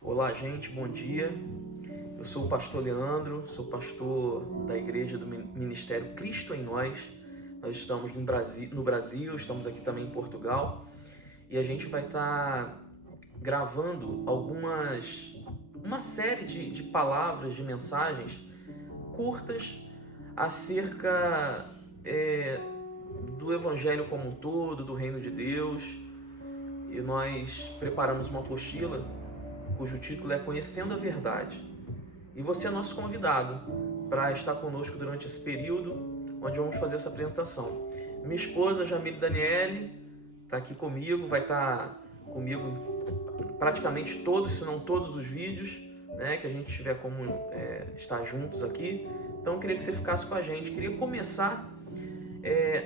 Olá, gente, bom dia. Eu sou o pastor Leandro, sou pastor da igreja do Ministério Cristo em Nós. Nós estamos no Brasil, estamos aqui também em Portugal e a gente vai estar gravando uma série de palavras, de mensagens curtas acerca do Evangelho como um todo, do Reino de Deus. E nós preparamos uma apostila cujo título é Conhecendo a Verdade. E você é nosso convidado para estar conosco durante esse período, onde vamos fazer essa apresentação. Minha esposa, Jamile Daniele, está aqui comigo, vai estar comigo praticamente todos, se não todos os vídeos, né, que a gente tiver como estar juntos aqui. Então eu queria que você ficasse com a gente. Queria começar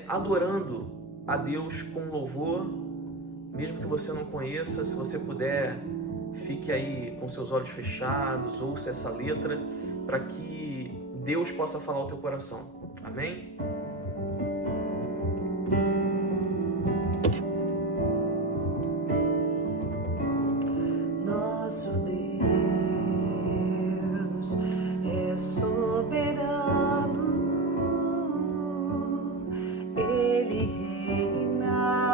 adorando a Deus com louvor, mesmo que você não conheça. Se você puder, fique aí com seus olhos fechados, ouça essa letra, para que Deus possa falar ao teu coração. Amém? Nosso Deus é soberano, Ele reina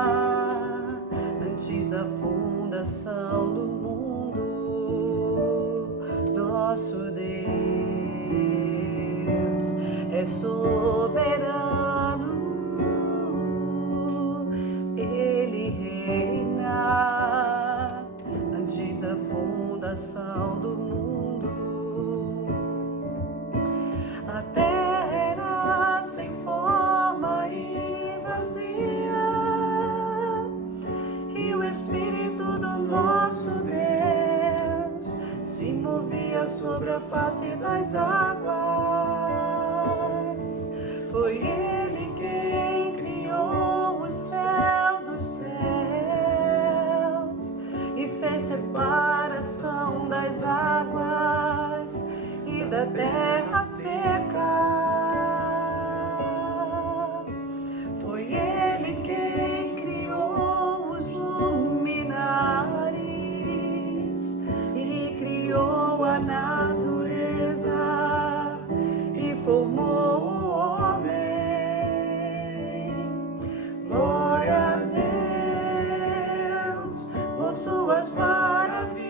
antes da fundação do mundo. Nosso Deus é soberano, Ele reina antes da fundação do mundo. A terra era sem forma e vazia, e o Espírito do nosso Deus se movia sobre a face das águas. Foi Ele quem criou o céu dos céus e fez separação das águas e da terra seca. Foi Ele quem criou os luminares e criou a natureza e formou o homem. Glória a Deus por suas maravilhas,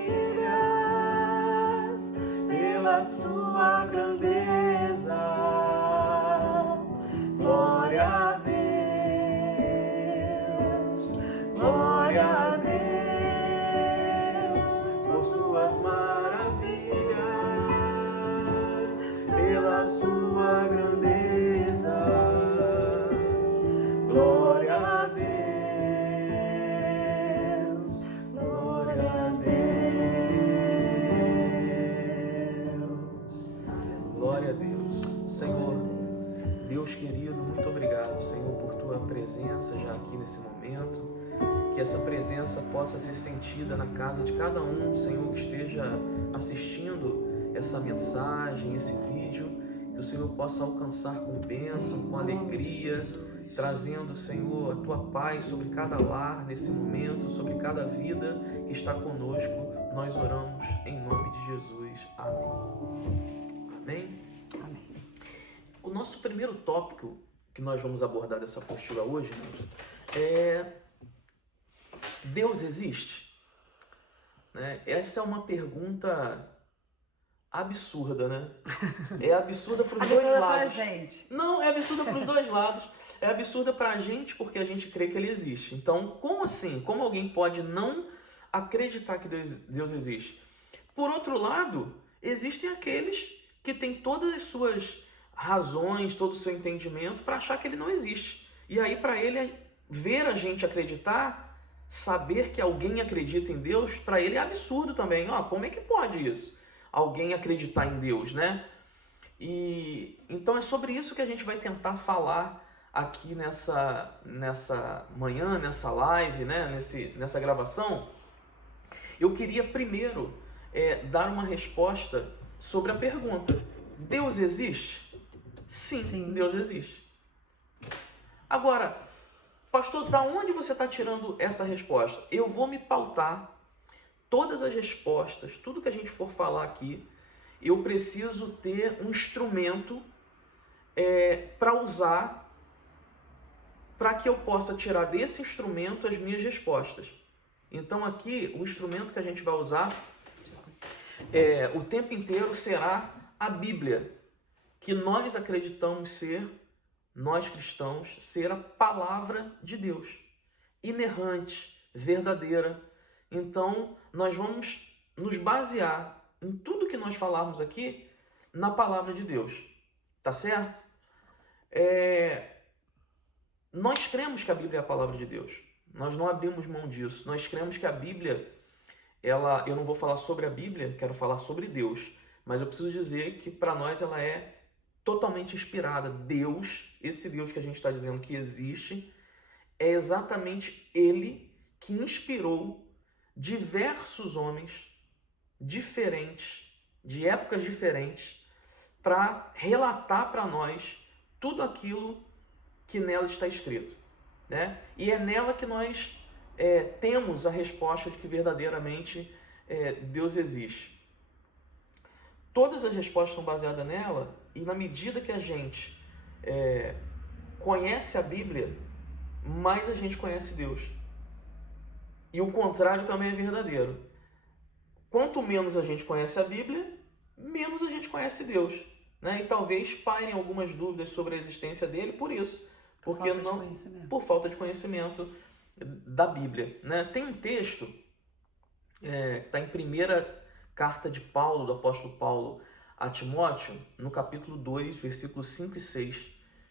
pela sua grandeza. Glória a Deus, glória a Deus por suas maravilhas, pela sua grandeza. Glória a Deus, glória a Deus. Glória a Deus. Senhor, Deus querido, muito obrigado, Senhor, por tua presença já aqui nesse momento. Que essa presença possa ser sentida na casa de cada um, Senhor, que esteja assistindo essa mensagem, esse vídeo. Que o Senhor possa alcançar com bênção, com alegria, trazendo, Senhor, a tua paz sobre cada lar nesse momento, sobre cada vida que está conosco. Nós oramos em nome de Jesus. Amém. Amém? Amém. O nosso primeiro tópico que nós vamos abordar dessa apostila hoje, irmãos, é: Deus existe? Essa é uma pergunta absurda, né? É absurda para os dois Absurda pra lados. gente. Não, é absurda para os dois lados. É absurda para a gente porque a gente crê que Ele existe. Então, como assim? Como alguém pode não acreditar que Deus existe? Por outro lado, existem aqueles que têm todas as suas razões, todo o seu entendimento para achar que Ele não existe. E aí, para ele, ver a gente acreditar, saber que alguém acredita em Deus, para ele é absurdo também. Como é que pode isso? Alguém acreditar em Deus, né? E então é sobre isso que a gente vai tentar falar aqui nessa manhã, nessa live, né? nessa gravação. Eu queria primeiro dar uma resposta sobre a pergunta: Deus existe? Sim, Deus existe. Agora, pastor, da onde você está tirando essa resposta? Eu vou me pautar todas as respostas, tudo que a gente for falar aqui, eu preciso ter um instrumento para usar, para que eu possa tirar desse instrumento as minhas respostas. Então aqui, o instrumento que a gente vai usar o tempo inteiro será a Bíblia, que nós acreditamos ser, nós cristãos, ser a palavra de Deus, inerrante, verdadeira. Então, nós vamos nos basear em tudo que nós falarmos aqui na palavra de Deus, tá certo? Nós cremos que a Bíblia é a palavra de Deus, nós não abrimos mão disso, nós cremos que a Bíblia, eu não vou falar sobre a Bíblia, quero falar sobre Deus, mas eu preciso dizer que para nós ela é totalmente inspirada. Deus, esse Deus que a gente está dizendo que existe, é exatamente Ele que inspirou diversos homens diferentes, de épocas diferentes, para relatar para nós tudo aquilo que nela está escrito, né? E é nela que nós temos a resposta de que verdadeiramente Deus existe. Todas as respostas são baseadas nela, e na medida que a gente conhece a Bíblia, mais a gente conhece Deus. E o contrário também é verdadeiro. Quanto menos a gente conhece a Bíblia, menos a gente conhece Deus, né? E talvez pairem algumas dúvidas sobre a existência dele por isso. Porque por falta de conhecimento da Bíblia, né? Tem um texto que está em primeira carta de Paulo, do apóstolo Paulo a Timóteo, no capítulo 2, versículos 5 e 6,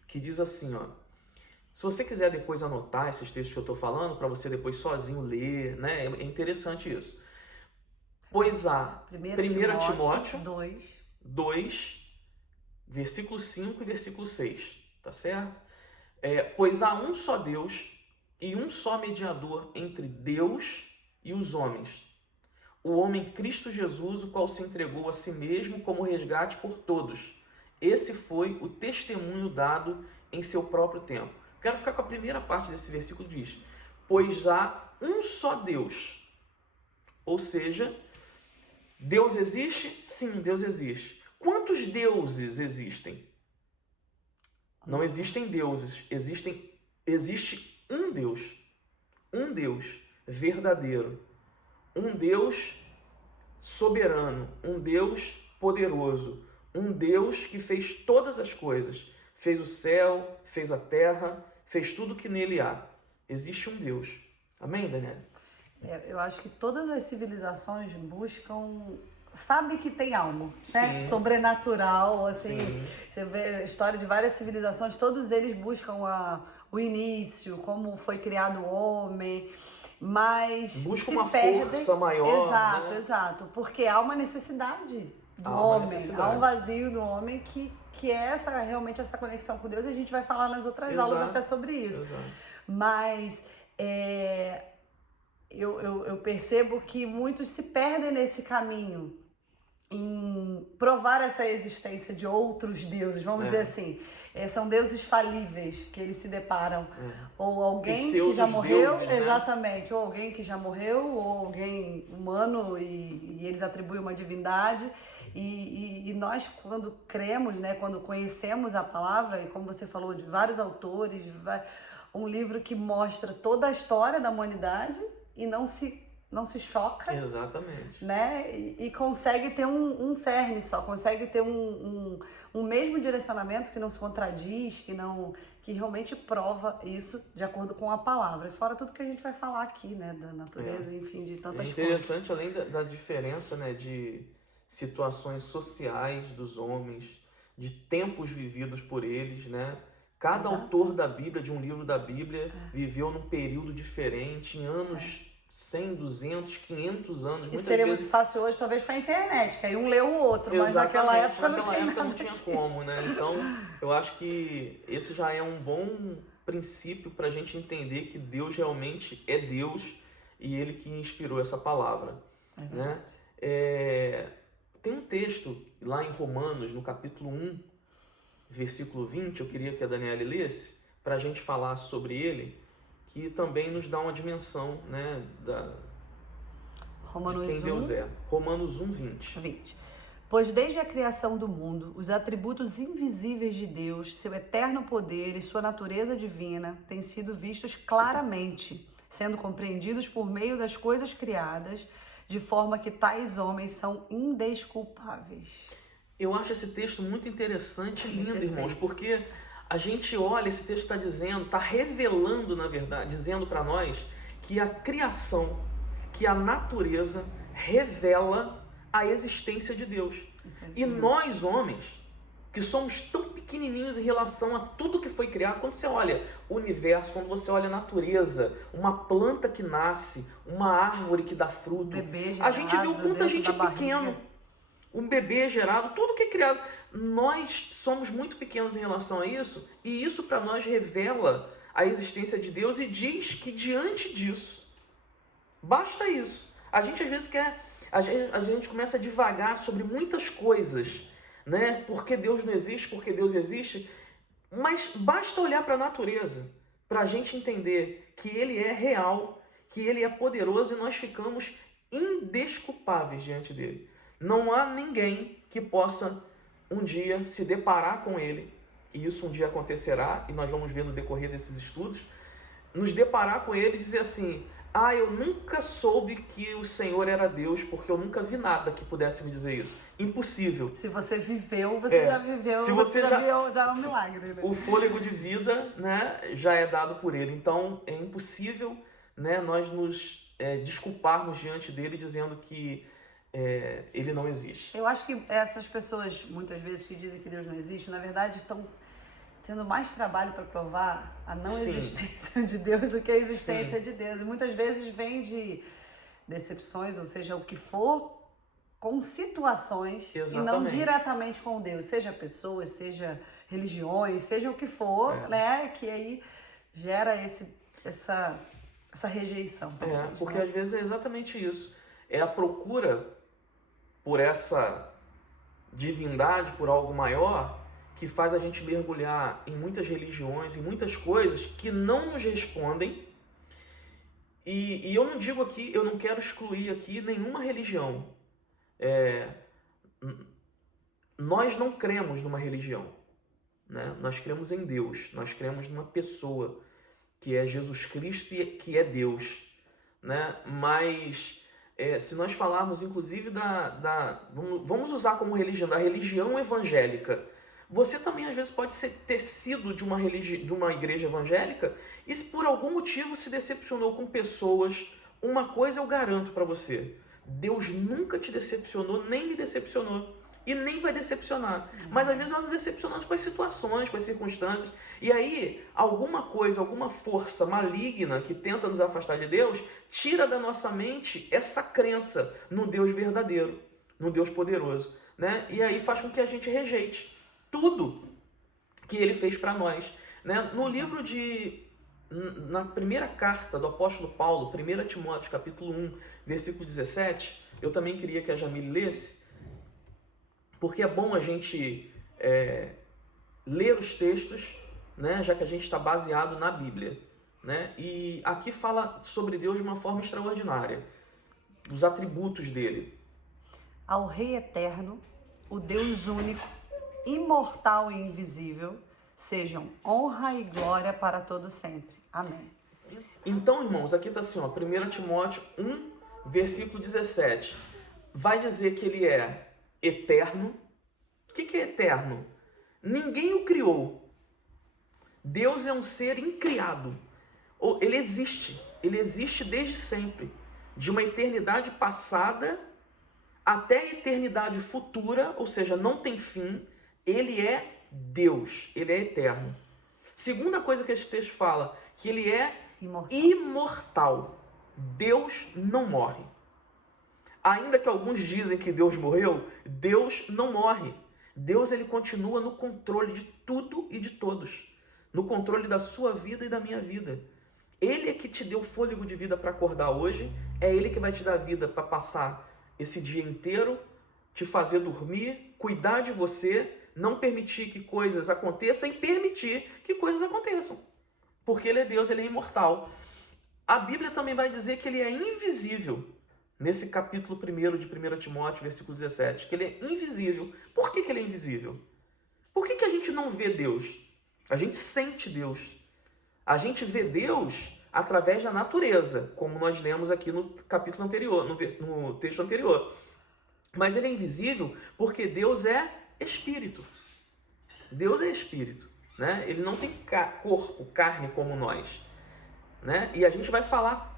que diz assim, ó: se você quiser depois anotar esses textos que eu estou falando, para você depois sozinho ler, né? É interessante isso. Pois há 1 Timóteo 2, versículo 5 e versículo 6, tá certo? Pois há um só Deus e um só mediador entre Deus e os homens, o homem Cristo Jesus, o qual se entregou a si mesmo como resgate por todos. Esse foi o testemunho dado em seu próprio tempo. Quero ficar com a primeira parte desse versículo, diz: pois há um só Deus. Ou seja, Deus existe? Sim, Deus existe. Quantos deuses existem? Não existem deuses, existe um Deus verdadeiro, um Deus soberano, um Deus poderoso, um Deus que fez todas as coisas, fez o céu, fez a terra, fez tudo que nele há. Existe um Deus. Amém, Daniela? Eu acho que todas as civilizações buscam... Sabe que tem algo, né? Sim. Sobrenatural, assim. Sim. Você vê a história de várias civilizações, todos eles buscam o início, como foi criado o homem, mas busca se uma perdem... força maior. Exato, né? Exato. Porque há uma necessidade do Há uma homem, necessidade. há um vazio no homem que é realmente essa conexão com Deus, e a gente vai falar nas outras aulas até sobre isso. Exato. Mas eu percebo que muitos se perdem nesse caminho, em provar essa existência de outros deuses, vamos dizer assim. São deuses falíveis que eles se deparam. Ou alguém que já morreu, deuses, né? Exatamente, ou alguém que já morreu, ou alguém humano e eles atribuem uma divindade. E nós, quando cremos, né, quando conhecemos a palavra, e como você falou, de vários autores, um livro que mostra toda a história da humanidade e não se choca. Exatamente. Né? E consegue ter um cerne só, consegue ter um mesmo direcionamento que não se contradiz, que realmente prova isso de acordo com a palavra. E fora tudo que a gente vai falar aqui, né? Da natureza, enfim, de tantas coisas. É interessante, além da diferença, né, de situações sociais dos homens, de tempos vividos por eles, né? Cada autor da Bíblia, de um livro da Bíblia, viveu num período diferente, em anos 100, 200, 500 anos. Isso seria muito fácil hoje, talvez, com a internet, que aí um leu o outro, mas naquela época não tinha como, né? Então, eu acho que esse já é um bom princípio para a gente entender que Deus realmente é Deus e Ele que inspirou essa palavra. Né? Tem um texto lá em Romanos, no capítulo 1, versículo 20, eu queria que a Daniela lesse, para a gente falar sobre ele, que também nos dá uma dimensão, né, Romanos quem Deus é. Romanos 1:20. 20. Pois desde a criação do mundo, os atributos invisíveis de Deus, seu eterno poder e sua natureza divina têm sido vistos claramente, sendo compreendidos por meio das coisas criadas, de forma que tais homens são indesculpáveis. Eu acho esse texto muito interessante e lindo, irmãos, porque a gente olha, esse texto está dizendo, está revelando, na verdade, dizendo para nós que a criação, que a natureza revela a existência de Deus. E nós, homens, que somos tão pequenininhos em relação a tudo que foi criado, quando você olha o universo, quando você olha a natureza, uma planta que nasce, uma árvore que dá fruto, a gente vê o quanto a gente é pequeno. Um bebê gerado, tudo que é criado. Nós somos muito pequenos em relação a isso, e isso para nós revela a existência de Deus e diz que diante disso, basta isso. A gente às vezes a gente começa a divagar sobre muitas coisas, né? Porque Deus não existe, porque Deus existe, mas basta olhar para a natureza para a gente entender que Ele é real, que Ele é poderoso e nós ficamos indesculpáveis diante dele. Não há ninguém que possa um dia se deparar com ele, e isso um dia acontecerá, e nós vamos ver no decorrer desses estudos, nos deparar com ele e dizer assim: eu nunca soube que o Senhor era Deus, porque eu nunca vi nada que pudesse me dizer isso. Impossível. Se você viveu, você já viveu, se você já viu, já é um milagre. Né? O fôlego de vida, né, já é dado por ele. Então é impossível, né, nós nos desculparmos diante dele dizendo que ele não existe. Eu acho que essas pessoas, muitas vezes, que dizem que Deus não existe, na verdade estão tendo mais trabalho para provar a não existência de Deus do que a existência de Deus. E muitas vezes vem de decepções, ou seja, o que for, com situações e não diretamente com Deus. Seja pessoas, seja religiões, seja o que for, né? Que aí gera essa rejeição. Talvez, porque né? às vezes é exatamente isso. É a procura por essa divindade, por algo maior, que faz a gente mergulhar em muitas religiões, em muitas coisas que não nos respondem. E eu não digo aqui, eu não quero excluir aqui nenhuma religião. Nós não cremos numa religião, né? Nós cremos em Deus, nós cremos numa pessoa, que é Jesus Cristo e que é Deus, né? Mas se nós falarmos inclusive vamos usar como religião, da religião evangélica, você também às vezes pode ter sido de uma igreja evangélica e se por algum motivo se decepcionou com pessoas. Uma coisa eu garanto para você: Deus nunca te decepcionou, nem lhe decepcionou e nem vai decepcionar. Mas às vezes nós nos decepcionamos com as situações, com as circunstâncias, e aí alguma coisa, alguma força maligna que tenta nos afastar de Deus tira da nossa mente essa crença no Deus verdadeiro, no Deus poderoso, né? E aí faz com que a gente rejeite tudo que ele fez para nós, né? No livro na primeira carta do apóstolo Paulo, 1 Timóteo, capítulo 1, versículo 17, eu também queria que a Jamile lesse, porque é bom a gente ler os textos, né? Já que a gente está baseado na Bíblia, né? E aqui fala sobre Deus de uma forma extraordinária, dos atributos dele. Ao Rei eterno, o Deus único, imortal e invisível, sejam honra e glória para todo sempre. Amém. Então, irmãos, aqui está assim, 1 Timóteo 1, versículo 17. Vai dizer que ele é eterno. O que é eterno? Ninguém o criou. Deus é um ser incriado. Ele existe desde sempre. De uma eternidade passada até a eternidade futura, ou seja, não tem fim. Ele é Deus, ele é eterno. Segunda coisa que esse texto fala, que ele é imortal. Deus não morre. Ainda que alguns dizem que Deus morreu, Deus não morre. Deus, ele continua no controle de tudo e de todos. No controle da sua vida e da minha vida. Ele é que te deu fôlego de vida para acordar hoje. É ele que vai te dar vida para passar esse dia inteiro, te fazer dormir, cuidar de você, não permitir que coisas aconteçam e permitir que coisas aconteçam. Porque ele é Deus, ele é imortal. A Bíblia também vai dizer que ele é invisível. nesse capítulo 1 de 1 Timóteo, versículo 17, que ele é invisível. Por que ele é invisível? Por que a gente não vê Deus? A gente sente Deus. A gente vê Deus através da natureza, como nós lemos aqui no capítulo anterior, no texto anterior. Mas ele é invisível porque Deus é espírito. Deus é espírito, né? Ele não tem corpo, carne como nós, né? E a gente vai falar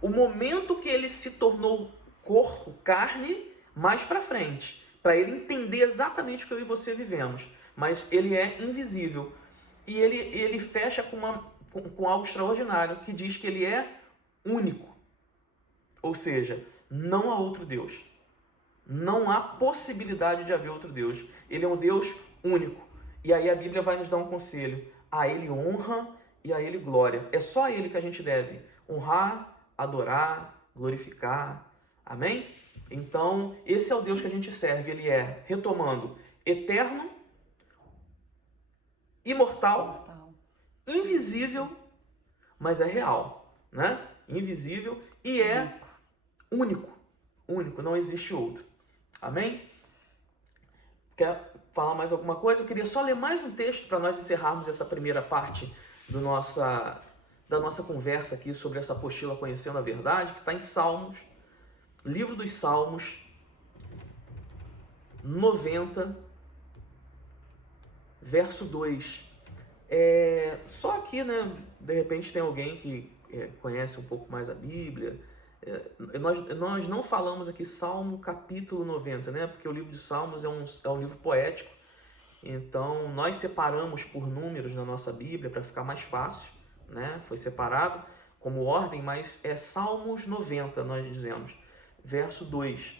o momento que ele se tornou corpo, carne, mais para frente, para ele entender exatamente o que eu e você vivemos. Mas ele é invisível. E ele fecha com algo extraordinário, que diz que ele é único. Ou seja, não há outro Deus. Não há possibilidade de haver outro Deus. Ele é um Deus único. E aí a Bíblia vai nos dar um conselho. A ele honra e a ele glória. É só a ele que a gente deve honrar, adorar, glorificar. Amém? Então, esse é o Deus que a gente serve. Ele é, retomando, eterno, imortal, invisível, mas é real, né? Invisível e é único. Único, não existe outro. Amém? Quer falar mais alguma coisa? Eu queria só ler mais um texto para nós encerrarmos essa primeira parte da nossa conversa aqui sobre essa apostila Conhecendo a Verdade, que está em Salmos, livro dos Salmos, 90, verso 2. Só aqui, né? De repente tem alguém que conhece um pouco mais a Bíblia. Nós não falamos aqui Salmo capítulo 90, né? Porque o livro de Salmos é um livro poético. Então, nós separamos por números na nossa Bíblia para ficar mais fácil, né? Foi separado como ordem, mas é Salmos 90, nós dizemos, verso 2.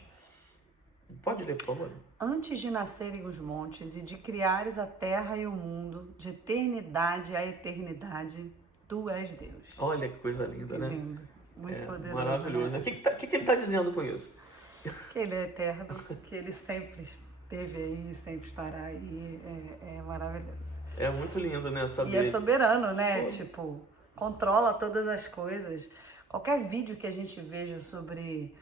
Pode ler, por favor. Antes de nascerem os montes e de criares a terra e o mundo, de eternidade a eternidade, tu és Deus. Olha que coisa linda, né? Lindo. Muito poderoso. Maravilhoso. Né? O que ele está dizendo com isso? Que ele é eterno, que ele sempre esteve aí, sempre estará aí. É maravilhoso. É muito lindo, né? Saber. E é soberano, né? Tipo, controla todas as coisas. Qualquer vídeo que a gente veja sobre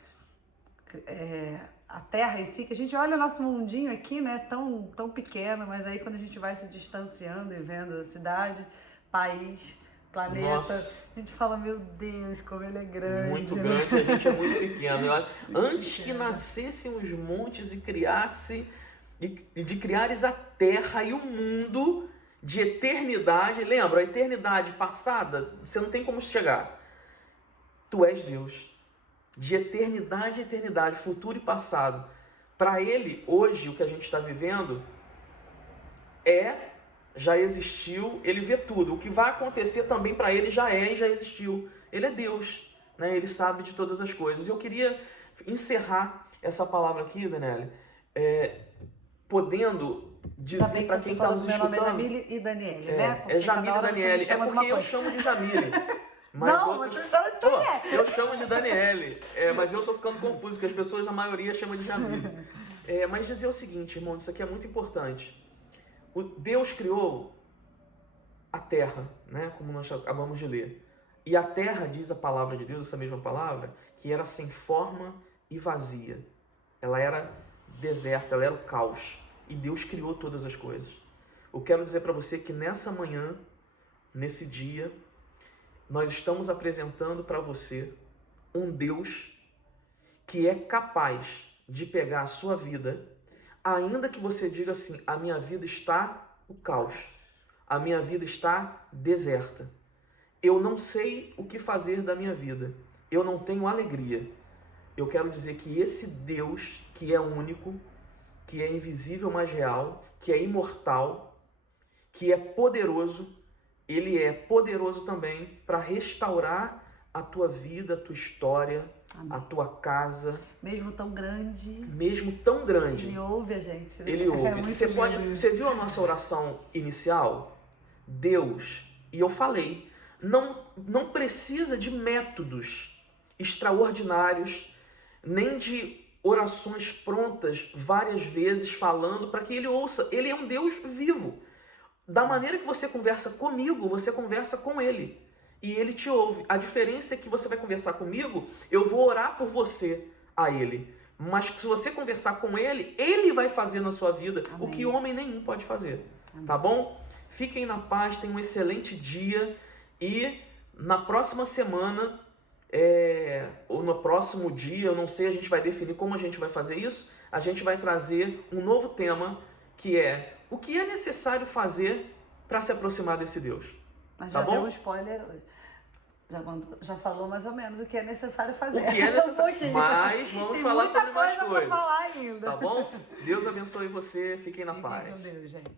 a Terra em si, que a gente olha o nosso mundinho aqui, né? Tão pequeno, mas aí quando a gente vai se distanciando e vendo a cidade, país, planeta, Nossa. a gente fala, meu Deus, como ele é grande. Muito né? grande, a gente é muito pequeno. Antes que nascessem os montes e de criares a terra e o mundo, de eternidade, lembra, a eternidade passada, você não tem como chegar. Tu és Deus. De eternidade a eternidade, futuro e passado. Para ele, hoje, o que a gente está vivendo já existiu, ele vê tudo. O que vai acontecer também para ele já é e já existiu. Ele é Deus, né? Ele sabe de todas as coisas. Eu queria encerrar essa palavra aqui, Daniele, podendo dizer para quem está nos escutando. Meu nome é Jamile e Daniele, né? Porque Jamile e Daniele. É porque eu chamo de Jamile. Mas você chama de Daniele. Eu chamo de Daniele, mas eu estou ficando confuso, porque as pessoas, na maioria, chamam de Jamile. Mas dizer o seguinte, irmão, isso aqui é muito importante. Deus criou a terra, né? Como nós acabamos de ler. E a terra, diz a palavra de Deus, essa mesma palavra, que era sem forma e vazia. Ela era deserta, ela era o caos. E Deus criou todas as coisas. Eu quero dizer para você que nessa manhã, nesse dia, nós estamos apresentando para você um Deus que é capaz de pegar a sua vida, ainda que você diga assim, a minha vida está o caos, a minha vida está deserta, eu não sei o que fazer da minha vida, eu não tenho alegria. Eu quero dizer que esse Deus, que é único, que é invisível, mas real, que é imortal, que é poderoso, ele é poderoso também para restaurar a tua vida, a tua história, Amém. A tua casa. Mesmo tão grande. Mesmo tão grande. Ele ouve a gente. Né? Ele ouve. Você viu a nossa oração inicial? Deus, e eu falei, não precisa de métodos extraordinários, nem de orações prontas várias vezes falando para que ele ouça. Ele é um Deus vivo. Da maneira que você conversa comigo, você conversa com ele. e ele te ouve. A diferença é que você vai conversar comigo, eu vou orar por você a ele. Mas se você conversar com ele, ele vai fazer na sua vida o que homem nenhum pode fazer. Tá bom? Fiquem na paz, tenham um excelente dia e na próxima semana, ou no próximo dia, eu não sei, a gente vai definir como a gente vai fazer isso, a gente vai trazer um novo tema que é o que é necessário fazer para se aproximar desse Deus. Mas tá já bom? deu um spoiler hoje. Já falou mais ou menos o que é necessário fazer. O que é necessário, mas vamos falar sobre mais coisas. Tem muita coisa para falar ainda. Tá bom? Deus abençoe você, fiquem na paz. Fiquem com Deus, gente.